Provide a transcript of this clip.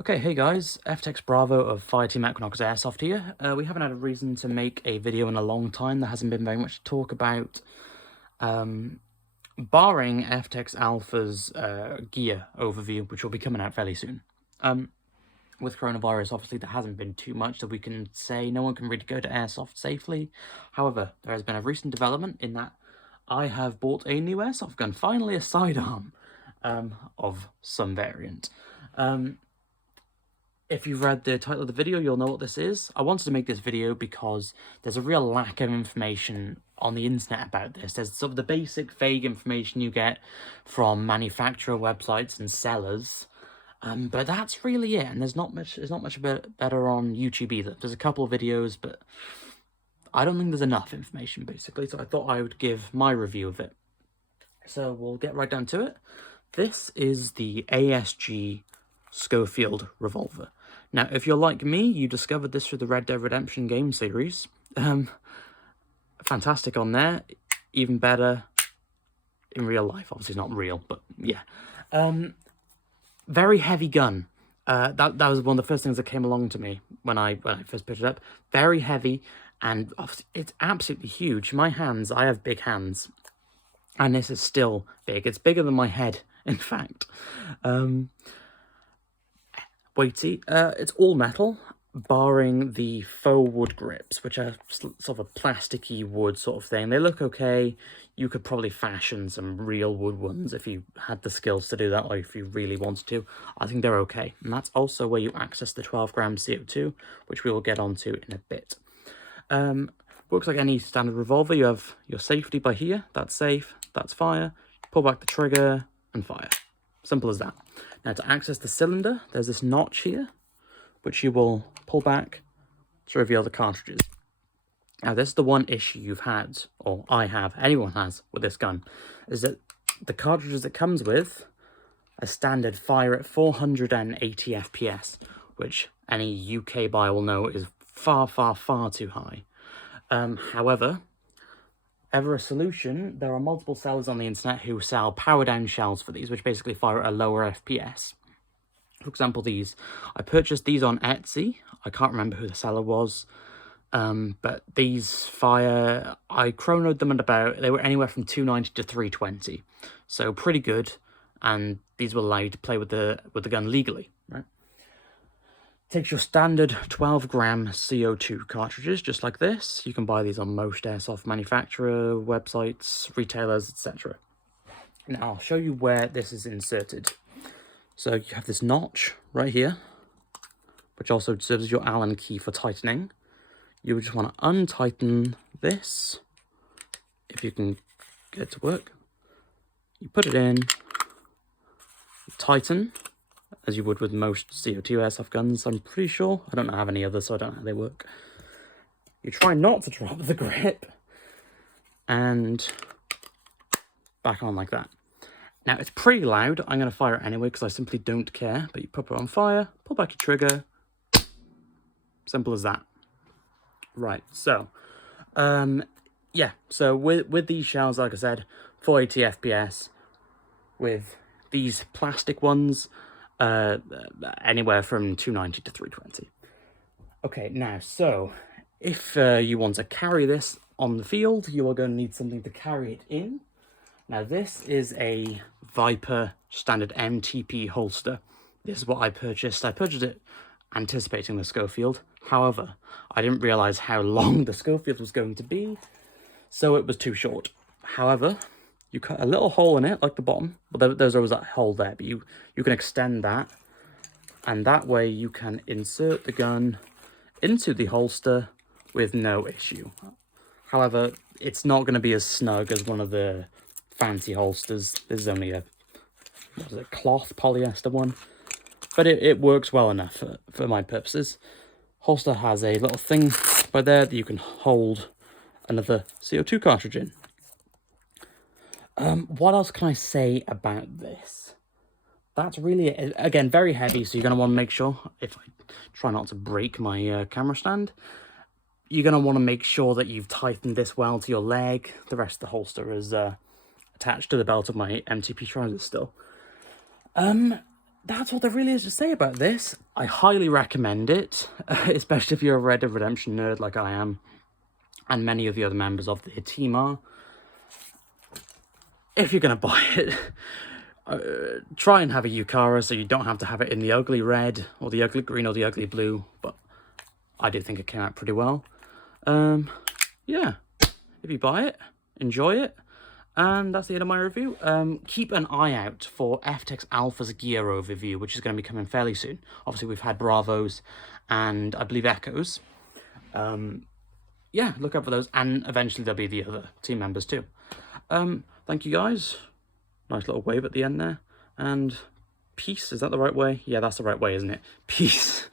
Okay, hey guys, FTEX Bravo of Fireteam Equinox Airsoft here. We haven't had a reason to make a video in a long time. There hasn't been very much to talk about, barring FTEX Alpha's gear overview, which will be coming out fairly soon. With coronavirus, obviously, there hasn't been too much that we can say. No one can really go to Airsoft safely. However, there has been a recent development in that I have bought a new Airsoft gun, finally a sidearm of some variant. If you've read the title of the video, you'll know what this is. I wanted to make this video because there's a real lack of information on the internet about this. There's sort of the basic vague information you get from manufacturer websites and sellers, but that's really it. And there's not much better on YouTube either. There's a couple of videos, but I don't think there's enough information basically. So I thought I would give my review of it. So we'll get right down to it. This is the ASG Schofield revolver. Now, if you're like me, you discovered this through the Red Dead Redemption game series. Fantastic on there. Even better in real life. Obviously, it's not real, but yeah. Very heavy gun. That was one of the first things that came along to me when I first picked it up. Very heavy, and it's absolutely huge. My hands, I have big hands, and this is still big. It's bigger than my head, in fact. Weighty. It's all metal, barring the faux wood grips, which are sort of a plasticky wood sort of thing. They look okay. You could probably fashion some real wood ones if you had the skills to do that, or if you really wanted to. I think they're okay. And that's also where you access the 12 gram CO2, which we will get onto in a bit. Works like any standard revolver. You have your safety by here. That's safe. That's fire. Pull back the trigger and fire. Simple as that. Now, to access the cylinder, there's this notch here, which you will pull back to reveal the cartridges. Now, this is the one issue you've had, or I have, anyone has, with this gun, is that the cartridges it comes with are standard fire at 480 FPS, which any UK buyer will know is far, far, far too high. However, ever a solution, there are multiple sellers on the internet who sell power down shells for these, which basically fire at a lower FPS. For example, these. I purchased these on Etsy. I can't remember who the seller was, but these fire, I chronoed them at about, they were anywhere from 290 to 320. So pretty good, and these will allow you to play with the gun legally, right? Takes your standard 12 gram CO2 cartridges, just like this. You can buy these on most airsoft manufacturer websites, retailers, etc. Now, I'll show you where this is inserted. So you have this notch right here, which also serves as your Allen key for tightening. You would just want to untighten this, if you can get it to work. You put it in, tighten, as you would with most CO2 airsoft guns, I'm pretty sure. I don't have any others, so I don't know how they work. You try not to drop the grip, and back on like that. Now, it's pretty loud. I'm going to fire it anyway, because I simply don't care. But you pop it on fire, pull back your trigger. Simple as that. Right, so, yeah. So, with these shells, like I said, 480 FPS. With these plastic ones, anywhere from 290 to 320. Okay, now, so if you want to carry this on the field, you are going to need something to carry it in. Now, this is a Viper standard MTP holster. This is what I purchased. I purchased it anticipating the Schofield. However, I didn't realize how long the Schofield was going to be, so it was too short. However, you cut a little hole in it, like the bottom. Well, there's always that hole there, but you can extend that. And that way you can insert the gun into the holster with no issue. However, it's not going to be as snug as one of the fancy holsters. This is only a, what is it, cloth polyester one. But it works well enough for my purposes. Holster has a little thing by there that you can hold another CO2 cartridge in. What else can I say about this? That's really it. Again, very heavy, so you're going to want to make sure, if I try not to break my camera stand, you're going to want to make sure that you've tightened this well to your leg. The rest of the holster is attached to the belt of my MTP trousers still. that's what there really is to say about this. I highly recommend it, especially if you're a Red Dead Redemption nerd like I am, and many of the other members of the team are. If you're going to buy it, try and have a Yukara so you don't have to have it in the ugly red, or the ugly green, or the ugly blue, but I do think it came out pretty well. Yeah, if you buy it, enjoy it. And that's the end of my review. Keep an eye out for FTEX Alpha's gear overview, which is going to be coming fairly soon. Obviously, we've had Bravos and I believe Echoes. Yeah, look out for those. And eventually there'll be the other team members too. Thank you guys. Nice little wave at the end there. And peace. Is that the right way? Yeah, that's the right way, isn't it? Peace.